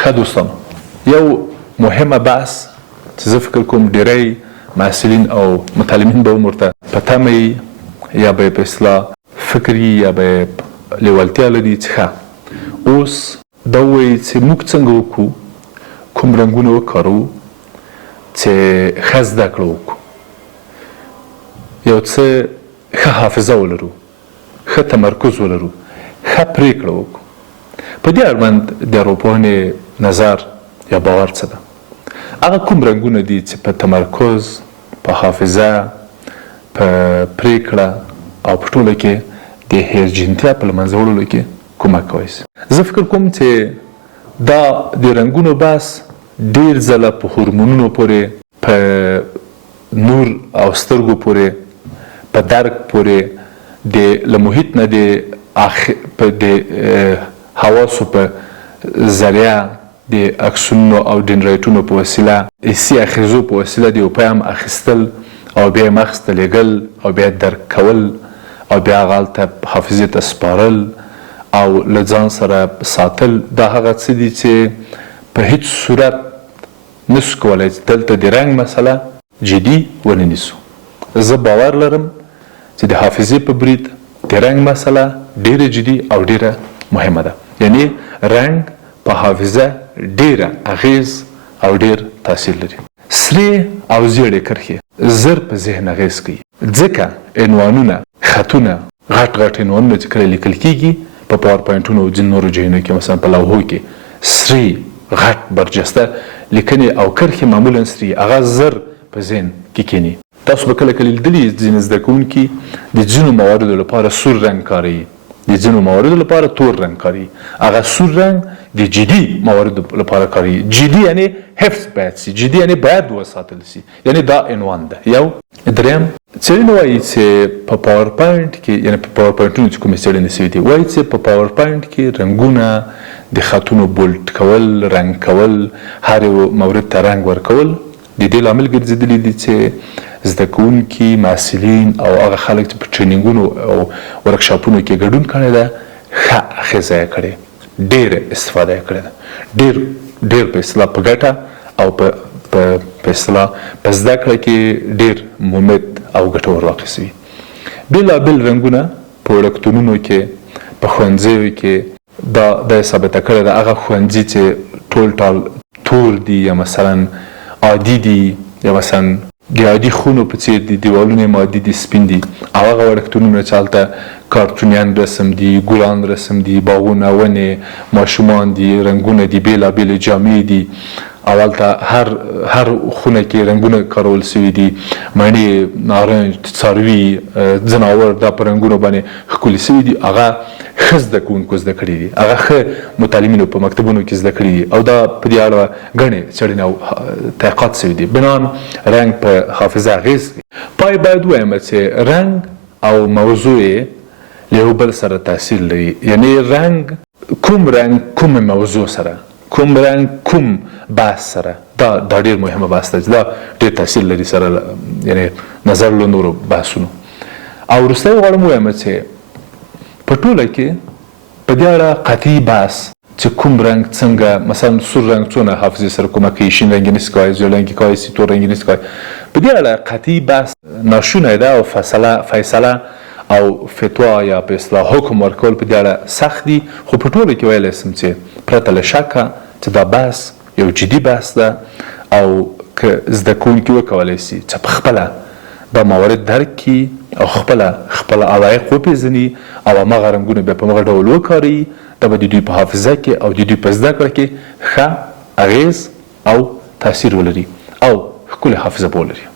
ښه دوستانو، یو مهمه بحث چې زه فکر کوم ډیری محصلین او متعلمین به هم ورته په تمه یا به یې په اصطلاح فکري یا به یې لیوالتیا لري چې ښه اوس دا ووایي چې موږ څنګه وکړو، کوم رنګونه وکاروو چې ښه زده کړه وکړو، یو څه ښه حافظه ولرو، ښه تمرکز ولرو، ښه پرېکړه وکړو. په دې اړوند د ارواپوهنې نظر یا باور څه ده؟ هغه کوم رنګونه دي چې په تمرکز، په حافظه، په پرېکړه او په ټوله کې د هیرجنتیا په له منځه وړلو کې کومک کولی شي. زه فکر کوم چې دا د رنګونو بحث ډېر ځله په هورمونونو پورې، په نور او سترګو پورې، په درک پورې، له محیط نه د حواسو په ذریعه د عکسونو او جنریټونو په وسیله، حسي اخیزو په وسیله د یو پیغام اخیستل او بیا یې مغز ته لیږل او بیا درک کول او بیا هغه هلته حافظې ته سپارل او له ځان سره ساتل، دا هغه څه دي چې په هیڅ صورت نسو کولی چې دلته د رنګ مسله جدي ونه نیسو. زه باور لرم چې د حافظې په برید د رنګ مسله ډیره جدي او ډیره مهمه ده. یعنی رنګ په حافظه ډیره اغیز او ډیر تاثیر لري. سرې او زیړې کرښې زر په ذهن اغیز کوي، ځکه عنوانونه، خطونه، غټ غټ عنوانونه چې کله لیکل کیږي په پاور پوینټونو او ځینو نورو ځایونو کې، مثلا په لوحو کې سرې غټ برجسته لیکنې او کرښې معمولا سرې، هغه زر په ذهن کې کیني. تاسو به کله کله لیدلي ځینې زده کوونکي د ځینو مواردو لپاره سور رنګ کاروي، د ځینو مواردو لپاره تور رنګ کاروي. هغه سور رنګ د جدي مواردو لپاره کاروي. جدي یعنی حفظ باید سي، جدي یعنی باید وساتل سي، یعنی دا عنوان ده. یو دریم څېړنې وایي چې په پاور پوینټ کې، یعنی په پاور پوینټونو چې کومې څېړنې سوي دي، وایي چې په پاور پوینټ کې رنګونه، د خطونو بولټ کول، رنګ کول، هر یو مورد ته رنګ ورکول د دې لامل ګرځېدلي دي چې زده کوونکي، محصلین او هغه خلک چې په ټرینینګونو او ورکشاپونو کې ګډون کړی ده ښه اغېزه یې کړې، ډېره استفاده یې کړې ده، ډېر په اصطلاح په ګټه او په اصطلاح په زده کړه کې ډېر مفید او ګټور واقع شوي. بېلابېل رنګونه په وړکتونونو کې، په ښوونځیو کې دا یې ثابته کړې ده. هغه ښوونځي چې ټول ټال تور دي یا مثلا عادي دي یا مثلا د عادي خونو په څېر دي، دیوالونه یې عادي دي، سپین دي، او هغه وړکتونونه چې هلته کارتونیان رسم دي، ګلان رسم دي، باغونه، ونې، ماشومان دي، رنګونه دي، بېلابېلې جامې دي، او هلته هر خونه کې رنګونه کارول سوي دي، مڼې، نارنج، څاروي، ځناور، دا په رنګونو باندې ښکلي سوي دي. هغه ښه زده کوونکو زده کړي دي، هغه ښه متعلمینو په مکتبونو کې زده کړي دي، او دا په دې اړه ګڼې څېړنې او تحقیقات سوي دي. بنان رنګ په حافظه اغېز کوي. پای باید ووایم چې رنګ او موضوع یې له یو بل سره تاثیر لري. یعنی رنګ کوم موضوع سره، کوم رنګ کوم بحث سره، دا ډېر مهمه بحث ده چې دا ډېر تاثیر لري سره، یعنی نظر له نورو بحثونو. او وروستی غواړم ووایم چې په ټوله کې په دې اړه قطعي بحث چې کوم رنګ څنګه، مثلا سور رنګ څونه حافظې سره کومک کوي، شین رنګ یې نسي کولی، زیړ رنګ یې کولی سي، تور رنګ یې نسي کولی. په دې اړه قطعي بحث ناشونی ده او فیصله او فتوا یا په اصطلاح حکم ورکول په دې اړه سخت دي. خو په ټوله کې ویلی شم چې پرته له شکه چې دا بحث یو جدي بحث ده، او که زده کوونکي وکولی سي چې په خپله دا موارد درک کړي او خپله علایق وپېژني او هماغه رنګونه بیا په هماغه ډول وکاروي، دا به د دوی په حافظه کې او د دوی په زده کړه کې ښه اغېز او تاثیر ولري او ښکلې حافظه به ولري.